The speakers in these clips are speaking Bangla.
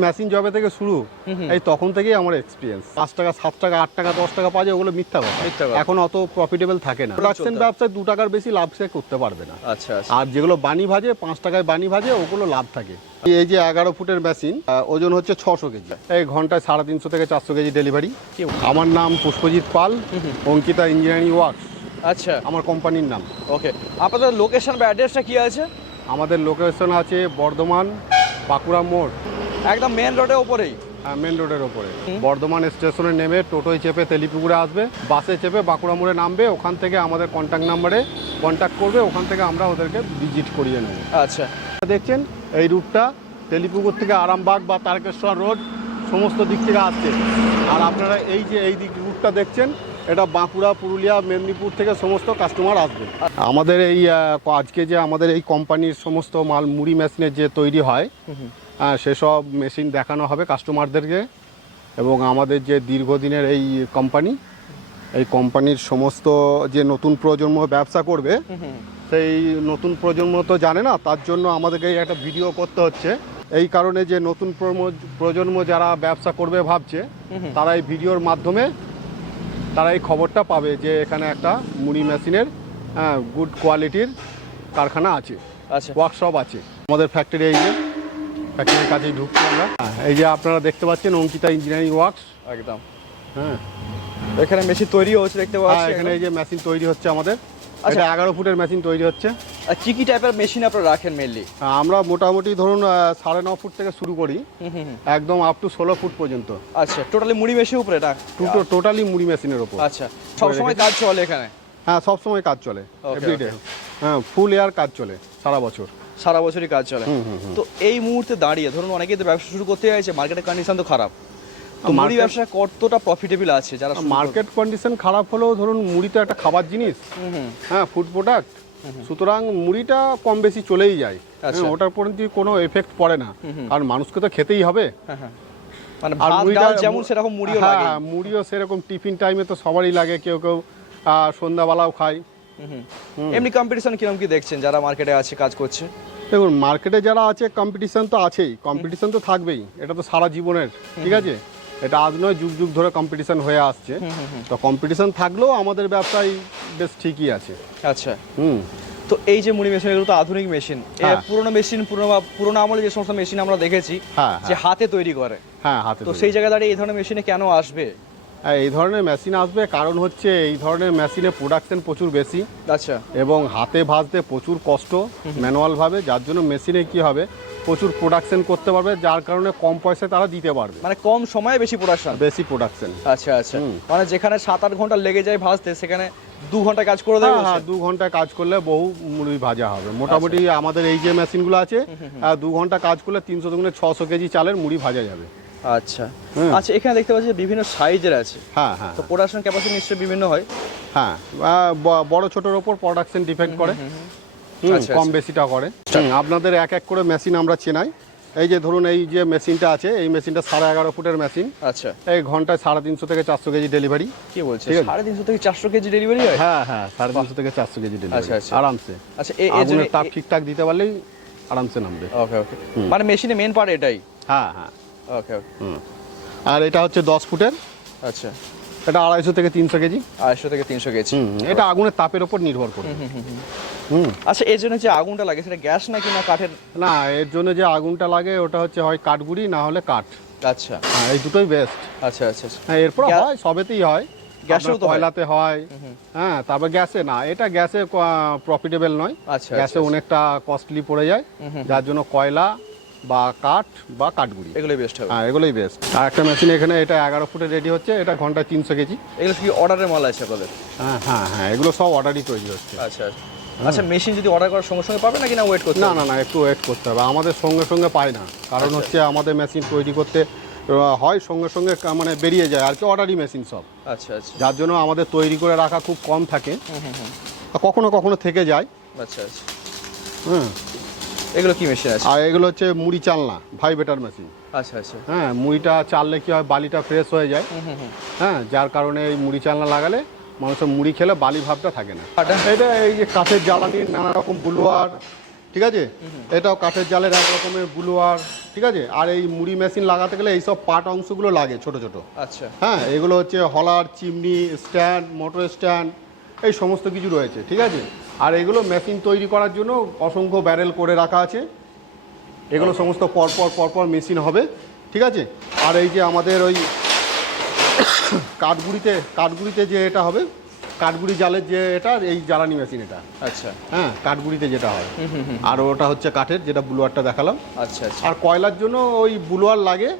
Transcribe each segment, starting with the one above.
মেশিন জবে থেকে শুরু এই তখন থেকেই আমার এক্সপিরিয়েন্স। 5 টাকা 7 টাকা 8 টাকা 10 টাকা পাওয়া যায়, ওগুলো মিথ্যা কথা। এখন অত প্রফিটেবল থাকে না। প্রোডাকশন ব্যবসায় 2 টাকার বেশি লাভ সে করতে পারবে না। আচ্ছা। আর যেগুলো বানি ভাজে 5 টাকায় বানি ভাজে, ওগুলো লাভ থাকে। এই যে 11 ফুটের মেশিন, ওজন হচ্ছে 600 কেজি। এই ঘন্টায় 350 থেকে 400 কেজি ডেলিভারি। আমার নাম পুষ্পজিৎ পাল, অঙ্কিতা ইঞ্জিনিয়ারিং ওয়ার্কস আচ্ছা আমার কোম্পানির নাম। ওকে, আপনাদের লোকেশন বা অ্যাড্রেসটা কি আছে? আমাদের লোকেশন আছে বর্ধমান বাঁকুড়া মোড়, একদম মেন রোডের ওপরেই। হ্যাঁ, মেন রোডের ওপরে। বর্ধমান স্টেশনে নেমে টোটোয় চেপে তেলিপুকুরে আসবে, বাসে চেপে বাঁকুড়া মোড়ে নামবে। ওখান থেকে আমাদের কন্ট্যাক্ট নাম্বারে কন্ট্যাক্ট করবে, ওখান থেকে আমরা ওদেরকে ভিজিট করিয়ে নেব। আচ্ছা, দেখছেন এই রুটটা তেলিপুকুর থেকে আরামবাগ বা তারকেশ্বর রোড সমস্ত দিক থেকে আসছে। আর আপনারা এই যে এই দিক রুটটা দেখছেন, এটা বাঁকুড়া, পুরুলিয়া, মেদিনীপুর থেকে সমস্ত কাস্টমার আসবে। আমাদের এই আজকে যে আমাদের এই কোম্পানির সমস্ত মাল মুড়ি মেশিনের যে তৈরি হয়, সেসব মেশিন দেখানো হবে কাস্টমারদেরকে। এবং আমাদের যে দীর্ঘদিনের এই কোম্পানি, এই কোম্পানির সমস্ত যে নতুন প্রজন্ম ব্যবসা করবে, সেই নতুন প্রজন্ম তো জানে না, তার জন্য আমাদেরকে একটা ভিডিও করতে হচ্ছে। এই কারণে যে নতুন প্রজন্ম যারা ব্যবসা করবে ভাবছে, তারা এই ভিডিওর মাধ্যমে তারা এই খবরটা পাবে যে এখানে একটা মুড়ি মেশিনের গুড কোয়ালিটির কারখানা আছে, ওয়ার্কশপ আছে। আমাদের ফ্যাক্টরি, এই যে ফ্যাক্টরির কাছেই ঢুকছি আমরা। এই যে আপনারা দেখতে পাচ্ছেন অঙ্কিতা ইঞ্জিনিয়ারিং ওয়ার্কস। একদম। হ্যাঁ, এখানে মেশিন তৈরি হচ্ছে দেখতে পাচ্ছি। এখানে এই যে মেশিন তৈরি হচ্ছে আমাদের। এটা 11 ফুটের মেশিন তৈরি হচ্ছে। আর কি কি টাইপের মেশিন আপনারা রাখেন মেইনলি? আমরা মোটামুটি ধরুন 9.5 ফুট থেকে শুরু করি, একদম আপ টু 16 ফুট পর্যন্ত। আচ্ছা, টোটালি মুড়ি মেশিন উপরে এটা? টোটালি মুড়ি মেশিনের উপর। আচ্ছা, সব সময় কাজ চলে এখানে? হ্যাঁ, সব সময় কাজ চলে, এভরিডে। হ্যাঁ, ফুল এয়ার কাজ চলে সারা বছর। সারা বছরই কাজ চলে। তো এই মুহূর্তে দাঁড়িয়ে ধরুন অনেকেই তো ব্যবসা শুরু করতে চাইছে, মার্কেটের কন্ডিশন তো খারাপ, তো মুড়ি ব্যবসা কতটা প্রফিটেবল আছে? যারা মার্কেট কন্ডিশন খারাপ হলেও ধরুন মুড়ি তো একটা খাবার জিনিস, হ্যাঁ, ফুড প্রোডাক্ট, সুতরাং মুড়িটা কম বেশি চলেই যায়। ওটার প্রতি কোনো এফেক্ট পড়ে না, কারণ মানুষকে তো খেতেই হবে। মানে ভাত ডাল যেমন সেরকম মুড়িও লাগে। হ্যাঁ, মুড়িও সেরকম টিফিন টাইমে তো সবারই লাগে, কেউ কেউ সন্ধ্যাবেলাও খায়। এমনি কম্পিটিশন কিরকম কি দেখছেন যারা মার্কেটে আছে কাজ করছে? দেখুন, মার্কেটে যারা আছে কম্পিটিশন তো আছেই, কম্পিটিশন তো থাকবেই, এটা তো সারা জীবনের, ঠিক আছে? এটা আজ নয়, যুগ যুগ ধরে কম্পিটিশন হয়ে আসছে। তো কম্পিটিশন থাকলেও আমাদের ব্যবসায় বেশ ঠিকই আছে। আচ্ছা, তো এই যে মুড়ি মেশিন, এগুলো তো আধুনিক মেশিন। পুরোনো মেশিন, পুরোনো আমলে যে সমস্ত মেশিন আমরা দেখেছি যে হাতে তৈরি করে, হ্যাঁ, হাতে, তো সেই জায়গায় দাঁড়িয়ে এই ধরনের মেশিনে কেন আসবে? এই ধরনের মেশিন আসবে কারণ হচ্ছে এই ধরনের মেশিনে প্রোডাকশন প্রচুর বেশি। আচ্ছা। এবং হাতে ভাজতে প্রচুর কষ্ট ম্যানুয়াল ভাবে, যার জন্য মেশিনে কি হবে প্রচুর প্রোডাকশন করতে পারবে, যার কারণে কম পয়সায় তারা দিতে পারবে। মানে কম সময়ে বেশি প্রোডাকশন। আচ্ছা আচ্ছা, মানে যেখানে 7-8 ঘন্টা লেগে যায় ভাজতে, সেখানে 2 ঘন্টা কাজ করে দেবে। হ্যাঁ, 2 ঘন্টা কাজ করলে বহু মুড়ি ভাজা হবে। মোটামুটি আমাদের এই যে মেশিনগুলো আছে, 2 ঘন্টা কাজ করলে 300 দুগুণে 600 কেজি চালের মুড়ি ভাজা যাবে। আচ্ছা আচ্ছা, এখানে দেখতে পাচ্ছি বিভিন্ন সাইজের আছে। হ্যাঁ হ্যাঁ, তো প্রোডাকশন ক্যাপাসিটি নিশ্চয়ই বিভিন্ন হয়। হ্যাঁ, বড় ছোটোর ওপর প্রোডাকশন ডিপেন্ড করে, কম বেশিটা করে। আপনাদের এক এক করে মেশিন আমরা চেনাই। এই যে ধরুন এই যে মেশিনটা আছে, এই মেশিনটা 11.5 ফুটের মেশিন। আচ্ছা, এই ঘন্টায় 350 থেকে 400 কেজি ডেলিভারি। কি বলছেন? 350 থেকে 400 কেজি ডেলিভারি হয়? হ্যাঁ হ্যাঁ, 350 থেকে 400 কেজি ডেলিভারি আরামসে। আচ্ছা, আগুনের তাপ ঠিকঠাক দিতে পারলেই আরামসে নামবে। ওকে ওকে, মানে মেশিনে মেন পার্ট এটাই? হ্যাঁ হ্যাঁ, ওকে ওকে। আর এটা হচ্ছে 10 ফুটের। আচ্ছা, এটা 250 থেকে 300 কেজি। 250 থেকে 300 কেজি। এটা আগুনের তাপের উপর নির্ভর করে। আচ্ছা, এর জন্য যে আগুনটা লাগে সেটা গ্যাস নাকি না কাঠের? না, এর জন্য যে আগুনটা লাগে ওটা হচ্ছে হয় কাঠগুড়ি না হলে কাঠ। আচ্ছা, এই দুটোই বেস্ট। আচ্ছা আচ্ছা, হ্যাঁ, এরপর হয় সবেতেই হয়, গ্যাসেও তো কয়লাতে হয়। হ্যাঁ, তারপর গ্যাসে না, এটা গ্যাসে প্রফিটেবল নয়। আচ্ছা, গ্যাসে অনেকটা কস্টলি পড়ে যায়, যার জন্য কয়লা বা কাঠ বা কাঠগুড়ি এগুলোই বেস্ট হবে। হ্যাঁ, এগুলোই বেস্ট। আর একটা মেশিন এখানে, এটা 11 ফুটে রেডি হচ্ছে, এটা ঘন্টায় 300 কেজি। এগুলো কি অর্ডারের মাল আছে আপনাদের? হ্যাঁ হ্যাঁ হ্যাঁ, এগুলো সব অর্ডারই তৈরি হচ্ছে। আচ্ছা আচ্ছা, মেশিন যদি অর্ডার করার সঙ্গে সঙ্গে পাবে নাকি না ওয়েট করতে হবে? না না না, একটু ওয়েট করতে হবে। আমাদের সঙ্গে সঙ্গে পায় না, কারণ হচ্ছে আমাদের মেশিন তৈরি করতে হয় সঙ্গে সঙ্গে, মানে বেরিয়ে যায় আর কি, অর্ডারই মেশিন সব। আচ্ছা আচ্ছা, যার জন্য আমাদের তৈরি করে রাখা খুব কম থাকে, কখনো কখনো থেকে যায়। আচ্ছা আচ্ছা, হ্যাঁ। এগুলো কি মেশিন আছে? আর এগুলো হচ্ছে মুড়ি চালনা ভাইব্রেটর মেশিন। আচ্ছা আচ্ছা, হ্যাঁ, মুড়িটা চাললে কি হয়, বালিটা ফ্রেশ হয়ে যায়। হ্যাঁ, যার কারণে এই মুড়ি চালনা লাগালে মানুষের মুড়ি খেলে বালি ভাবটা থাকে না। এটা এই যে কাঠের জ্বালানি, নানা রকম বুলোয়ার, ঠিক আছে, এটাও কাঠের জালের এক রকমের ব্লুয়ার, ঠিক আছে। আর এই মুড়ি মেশিন লাগাতে গেলে এইসব পার্ট অংশগুলো লাগে ছোট ছোট। আচ্ছা, হ্যাঁ, এগুলো হচ্ছে হলার, চিমনি, স্ট্যান্ড, মোটর স্ট্যান্ড, এই সমস্ত কিছু রয়েছে, ঠিক আছে। আর এগুলো মেশিন তৈরি করার জন্য অসংখ্য ব্যারেল করে রাখা আছে, এগুলো সমস্ত পরপর মেশিন হবে, ঠিক আছে। আর এই যে আমাদের ওই কাঠগুড়িতে যে এটা হবে, কাঠগুড়ি জালের যে এটা, এই জ্বালানি মেশিন এটা। আচ্ছা, হ্যাঁ, কাঠগুড়িতে যেটা হয়। আর ওটা হচ্ছে কাঠের, যেটা ব্লুয়ারটা দেখালাম। আচ্ছা, আচ্ছা। আর কয়লার জন্য ওই ব্লুয়ার লাগে,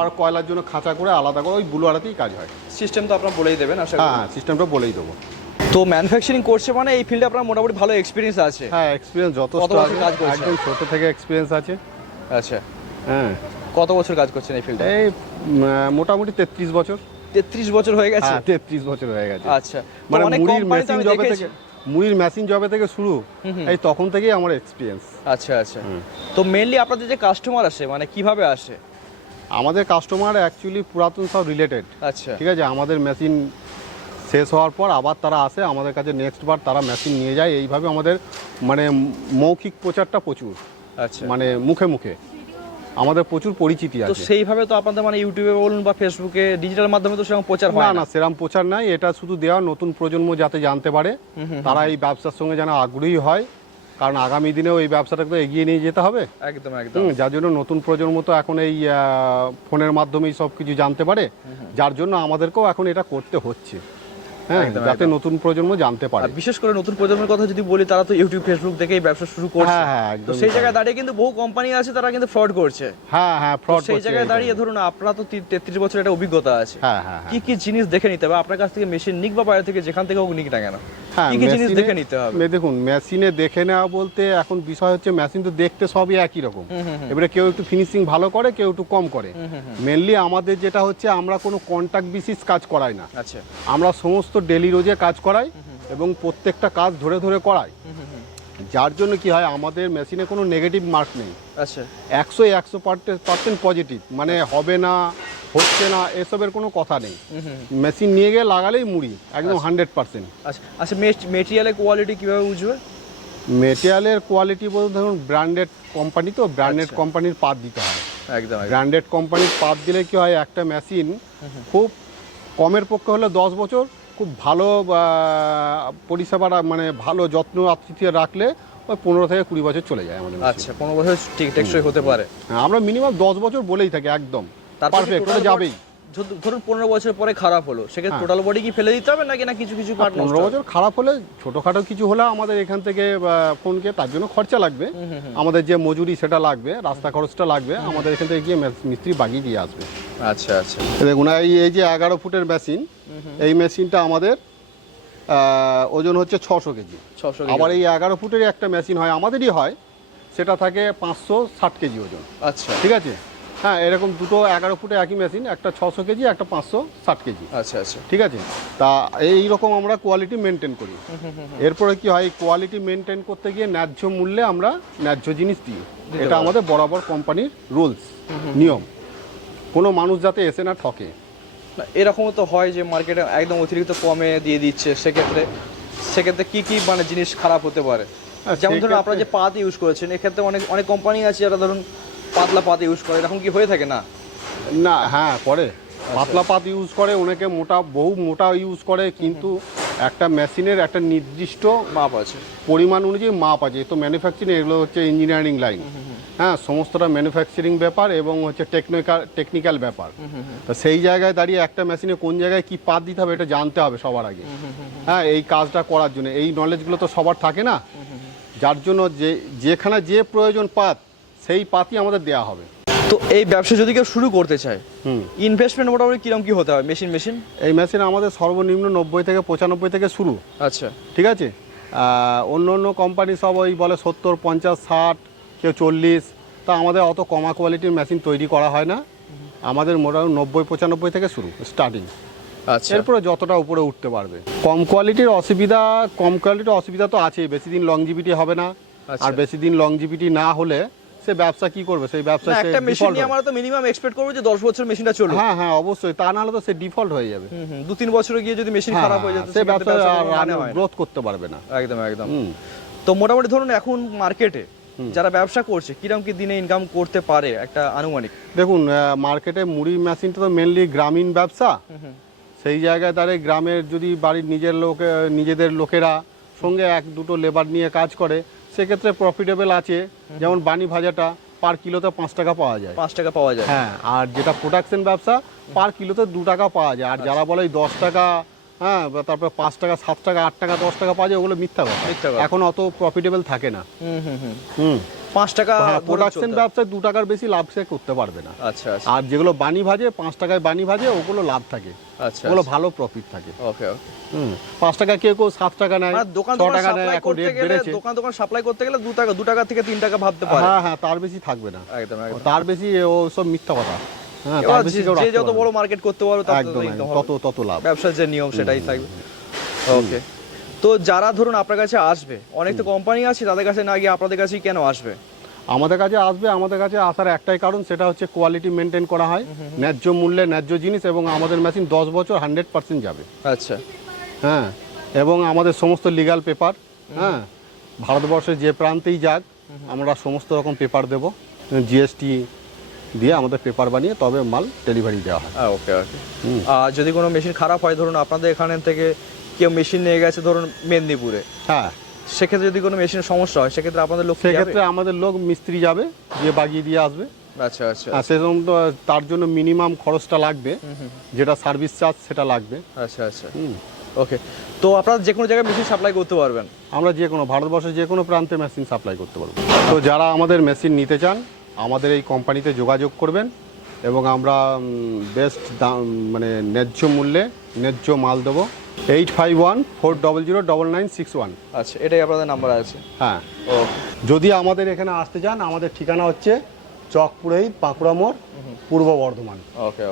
আর কয়লার জন্য খাঁচা করে আলাদা করে ওই ব্লুয়ারেতেই কাজ হয়। সিস্টেম তো আপনারা বলেই দেবেন আশা করি। হ্যাঁ, সিস্টেমটা বলেই দেবো। তো ম্যানুফ্যাকচারিং করছে মানে এই ফিল্ডে আপনার মোটামুটি ভালো এক্সপিরিয়েন্স আছে। হ্যাঁ, এক্সপিরিয়েন্স যথেষ্ট কত বছর আছে, কাজ করেছেন? একদম ছোট থেকে এক্সপিরিয়েন্স আছে। আচ্ছা, হ্যাঁ, কত বছর কাজ করছেন এই ফিল্ডে? এই মোটামুটি 33 বছর। 33 বছর হয়ে গেছে? হ্যাঁ, 33 বছর হয়ে গেছে। আচ্ছা, মানে অনেক মুড়ির কোম্পানিতে মেশিন আমি জবে দেখেছি। থেকে, মুড়ির মেশিন জবে থেকে শুরু, এই তখন থেকেই আমার এক্সপিরিয়েন্স। আচ্ছা, আচ্ছা। তো মেইনলি আপনাদের যে কাস্টমার আসে মানে কিভাবে আসে? আমাদের কাস্টমার অ্যাকচুয়ালি পুরাতন সব রিলেটেড। আচ্ছা, ঠিক আছে, আমাদের মেশিন শেষ হওয়ার পর আবার তারা আসে আমাদের কাছে, নেক্সট বার তারা মেশিন নিয়ে যায়। এইভাবে আমাদের মানে মৌখিক প্রচারটা প্রচুর, আচ্ছা। মানে মুখে মুখে আমাদের প্রচুর পরিচিতি তো আছে। সেইভাবে তো আপনাদের মানে ইউটিউবে বলুন বা ফেসবুকে, ডিজিটাল মাধ্যমে তো সেরকম প্রচার হয় না না। না, সেরকম প্রচার নাই, এটা শুধু দেওয়া নতুন প্রজন্ম যাতে জানতে পারে, তারা এই ব্যবসার সঙ্গে যেন আগ্রহী হয়, কারণ আগামী দিনেও এই ব্যবসাটাকে তো এগিয়ে নিয়ে যেতে হবে। একদম, একদম। যার জন্য নতুন প্রজন্ম তো এখন এই ফোনের মাধ্যমেই সব কিছু জানতে পারে, যার জন্য আমাদেরকেও এখন এটা করতে হচ্ছে। হ্যাঁ, একদম, যাতে একদম। নতুন প্রজন্ম জানতে পারে। আর বিশেষ করে নতুন প্রজন্মের কথা যদি বলি, তারা তো ইউটিউব ফেসবুক দেখেই ব্যবসা শুরু করছে। হ্যাঁ, হ্যাঁ, তো একদমই সেই তাই। জায়গায় দাঁড়িয়ে কিন্তু বহু কোম্পানি আছে তারা কিন্তু ফ্রড করছে। হ্যাঁ হ্যাঁ, তো ফ্রড সেই জায়গায় দাঁড়িয়ে ধরুন আপনারা তো 33 বছর একটা অভিজ্ঞতা আছে। হ্যাঁ হ্যাঁ কি কি জিনিস দেখে নিতে হবে আপনার কাছ থেকে, মেশিন নিক বা বাইরে থেকে যেখান থেকে হোক নিক না কেন, হ্যাঁ, কি কি জিনিস মেশিনে- দেখে নিতে হবে? দেখুন, মেশিনে দেখে নেওয়া বলতে এখন বিষয় হচ্ছে মেশিন তো দেখতে সবই একই রকম। এবারে কেউ একটু ফিনিশিং ভালো করে, কেউ একটু কম করে। মেনলি আমাদের যেটা হচ্ছে, আমরা কোনো কন্ট্রাক্ট বেসিস কাজ করাই না, আচ্ছা, আমরা সমস্ত ডেলি রোজে কাজ করাই এবং প্রত্যেকটা কাজ ধরে ধরে করাই। যার জন্য কি হয়, আমাদের মেশিনে কোনো নেগেটিভ মার্ক নেই। আচ্ছা, 100% পজিটিভ, মানে হবে না, হচ্ছে না, এসবের কোনো কথা নেই। মেশিন নিয়ে গিয়ে লাগালেই মুড়ি একদম 100%। আচ্ছা। আচ্ছা, মেটেরিয়ালের কোয়ালিটি কিভাবে বুঝবে? মেটেরিয়ালের কোয়ালিটি বলতে ধরুন, ব্র্যান্ডেড কোম্পানি তো ব্র্যান্ডেড আচ্ছা। কোম্পানির পাত দিতে হয়। একদম, একদম। ব্র্যান্ডেড কোম্পানির পাত দিলে কি হয়, একটা মেশিন খুব কমের পক্ষে হলে 10 বছর, খুব ভালো পরিষেবা মানে ভালো যত্ন আতিথ্য রাখলে ওই 15 থেকে 20 বছর চলে যায় আমাদের মেশিন। আচ্ছা, 15 বছর ঠিক টেকসই হতে পারে। হ্যাঁ, আমরা মিনিমাম 10 বছর বলেই থাকি, একদম তারপরে পারফেক্ট, ওটা যাবেই। ধরুন 15 বছর পরে খারাপ হলো, সেক্ষেত্রে হ্যাঁ। টোটাল বডি কি ফেলে দিতে হবে নাকি না কিছু কিছু পার্ট নষ্ট 15 বছর খারাপ হলে, ছোটোখাটো কিছু হলে আমাদের এখান থেকে ফোনকে, তার জন্য খরচা লাগবে, আমাদের যে মজুরি সেটা লাগবে, রাস্তা খরচটা লাগবে, আমাদের এখান থেকে গিয়ে মিস্ত্রি বাগিয়ে দিয়ে আসবে। আচ্ছা, আচ্ছা। দেখুন, এই যে 11 ফুটের মেশিন, এই মেশিনটা আমাদের ওজন হচ্ছে 600 কেজি। 600 আবার এই 11 ফুটের একটা মেশিন হয়, আমাদেরই হয়, সেটা থাকে 560 কেজি ওজন। আচ্ছা, ঠিক আছে, হ্যাঁ, এরকম দুটো 11 ফুটে একই মেশিন, একটা 600 কেজি, একটা 560 কেজি। আচ্ছা, আচ্ছা। ঠিক আছে, তা এই রকম আমরা কোয়ালিটি মেনটেন করি। এরপরে কি হয়, কোয়ালিটি মেনটেন করতে গিয়ে ন্যায্য মূল্যে আমরা ন্যায্য জিনিস দিই, এটা আমাদের বরাবর কোম্পানির রুলস, নিয়ম, কোনো মানুষ যাতে এসে না ঠকে। না, এরকমও তো হয় যে মার্কেটে একদম অতিরিক্ত কমে দিয়ে দিচ্ছে, সেক্ষেত্রে কি কি মানে জিনিস খারাপ হতে পারে? যেমন ধরুন আপনারা যে পাত ইউজ করেছেন, এক্ষেত্রে অনেক অনেক কোম্পানি আছে যারা ধরুন পাতলা পাত ইউজ করে, এরকম কি হয়ে থাকে না? না, হ্যাঁ, করে, পাতলা পাত ইউজ করে, অনেকে বহু মোটা ইউজ করে, কিন্তু একটা মেশিনের একটা নির্দিষ্ট মাপ আছে, পরিমাণ অনুযায়ী মাপ আছে। তো ম্যানুফ্যাকচারিং, এগুলো হচ্ছে ইঞ্জিনিয়ারিং লাইন। হ্যাঁ, সমস্তটা ম্যানুফ্যাকচারিং ব্যাপার এবং হচ্ছে টেকনিক্যাল ব্যাপার। তো সেই জায়গায় দাঁড়িয়ে একটা মেশিনে কোন জায়গায় কি পাত দিতে হবে এটা জানতে হবে সবার আগে। হ্যাঁ, এই কাজটা করার জন্য এই নলেজগুলো তো সবার থাকে না, যার জন্য যেখানে যে প্রয়োজন পাত, সেই পাতই আমাদের দেওয়া হবে। তো এই ব্যবসা যদি কেউ শুরু করতে চায়, ইনভেস্টমেন্ট মোটামুটি কিরকম কি হতে হবে? মেশিন এই মেশিন আমাদের সর্বনিম্ন 90 থেকে 95 থেকে শুরু। আচ্ছা, ঠিক আছে, অন্য অন্য কোম্পানি সব ওই বলে 70, 50, 60, কেউ 40, তা আমাদের অত কমা কোয়ালিটির মেশিন তৈরি করা হয় না, আমাদের মোটামুটি 90-95 থেকে শুরু স্টার্টিং। আচ্ছা। এরপরে যতটা উপরে উঠতে পারবে। কম কোয়ালিটির অসুবিধা তো আছেই, বেশি দিন লংজিভিটি হবে না। আর বেশি দিন লংজিভিটি না হলে সে ব্যবসা কি করবে, সেই ব্যবসা সে একটা মেশিন default নিয়ে হবে। আমরা তো মিনিমাম এক্সপেক্ট করব যে 10 বছর মেশিনটা চলবে। হ্যাঁ হ্যাঁ, অবশ্যই, তা না হলে তো সে ডিফল্ট হয়ে যাবে। 2-3 বছরে গিয়ে যদি মেশিন হ্যাঁ, খারাপ হয়ে যায় সে ব্যবসা গ্রোথ করতে পারবে না। একদম, একদম। তো মোটামুটি ধরুন এখন মার্কেটে যারা ব্যবসা করছে কিরকম কি দিনে ইনকাম করতে পারে একটা আনুমানিক? দেখুন মার্কেটে মুড়ি মেশিনটা তো মেনলি গ্রামীণ ব্যবসা। সেই জায়গায় দাঁড়িয়ে গ্রামের যদি বাড়ির নিজেদের লোকেরা সঙ্গে 1-2 লেবার নিয়ে কাজ করে, সেক্ষেত্রে প্রফিটেবল আছে। যেমন বানি ভাজাটা পার কিলোতে 5 টাকা পাওয়া যায়। 5 টাকা পাওয়া যায়। হ্যাঁ, আর যেটা প্রোডাকশন ব্যবসা পার কিলোতে 2 টাকা পাওয়া যায়। আর যারা বলে 10 টাকা, হ্যাঁ, তারপরে 5 টাকা, 7 টাকা, 8 টাকা, 10 টাকা পাওয়া যায়, ওগুলো মিথ্যা কথা। এখন অত প্রফিটেবল থাকে না। 5 টাকা প্রোডাকশন ব্যবসায় 2 টাকার বেশি লাভ সে করতে পারবে না। আচ্ছা। আর যেগুলো বানি ভাজে 5 টাকায় বানি ভাজে, ওগুলো লাভ থাকে। আচ্ছা, ওগুলো ভালো প্রফিট থাকে। ওকে। 5 টাকা কেউ 7 টাকা নেয়, দোকান 6 টাকা নেয়। এখন রেট বেড়েছে। দোকান সাপ্লাই করতে গেলে 2 টাকা থেকে 3 টাকা ভাবতে পারে। হ্যাঁ, তার বেশি থাকবে না। একদম। তার বেশি ও সব মিথ্যা কথা। হ্যাঁ, তার বেশি যে যত বড় মার্কেট করতে পারো তত লাভ। ব্যবসার যে নিয়ম সেটাই থাকবে। ওকে। তো যারা ধরুন আপনার কাছে আসবে, অনেক তো কোম্পানি আছে, তাদের কাছে না গিয়ে আপনাদের কাছেই কেন আসবে? আমাদের কাছে আসবে, আমাদের কাছে আসার একটাই কারণ, সেটা হচ্ছে কোয়ালিটি মেনটেন করা হয়, ন্যায্য মূল্যে ন্যায্য জিনিস, এবং আমাদের মেশিন 10 বছর 100% যাবে। আচ্ছা। হ্যাঁ, এবং আমাদের সমস্ত লিগ্যাল পেপার, হ্যাঁ, ভারতবর্ষের যে প্রান্তেই যাক আমরা সমস্ত রকম পেপার দেব, জিএসটি দিয়ে আমাদের পেপার বানিয়ে তবে মাল ডেলিভারি দেওয়া হয়। ওকে। যদি কোনো মেশিন খারাপ হয়, ধরুন আপনাদের এখানে থেকে কেউ মেশিন নিয়ে গেছে ধরুন মেদিনীপুরে, হ্যাঁ, সেক্ষেত্রে যদি কোনো মেশিনের সমস্যা হয়, সেক্ষেত্রে আপনাদের লোক সেক্ষেত্রে আমাদের লোক মিস্ত্রি যাবে, গিয়ে বাগিয়ে দিয়ে আসবে। আচ্ছা। সেরকম তো তার জন্য মিনিমাম খরচটা লাগবে, যেটা সার্ভিস চার্জ সেটা লাগবে। আচ্ছা। ওকে। তো আপনারা যে কোনো জায়গায় মেশিন সাপ্লাই করতে পারবেন? আমরা যে কোনো ভারতবর্ষের যে কোনো প্রান্তে মেশিন সাপ্লাই করতে পারবো। তো যারা আমাদের মেশিন নিতে চান আমাদের এই কোম্পানিতে যোগাযোগ করবেন, এবং আমরা বেস্ট দাম, মানে ন্যায্য মূল্যে ন্যায্য মাল দেবো। 8514009961। আচ্ছা, এটাই আপনাদের নাম্বার আছে? হ্যাঁ। যদি আমাদের এখানে আসতে চান, আমাদের ঠিকানা হচ্ছে চকপুরেই, বাঁকুড়া মোড়, পূর্ব বর্ধমান। ওকে।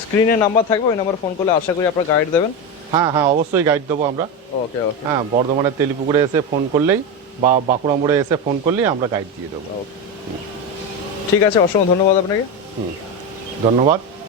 স্ক্রিনে নাম্বার থাকবে, ওই নাম্বার ফোন করলে আশা করি আপনারা গাইড দেবেন। হ্যাঁ, অবশ্যই গাইড দেবো আমরা। ওকে। হ্যাঁ, বর্ধমানের তেলিপুকুরে এসে ফোন করলেই বা বাঁকুড়া মোড়ে এসে ফোন করলেই আমরা গাইড দিয়ে দেবো। ঠিক আছে, অসংখ্য ধন্যবাদ আপনাকে। ধন্যবাদ।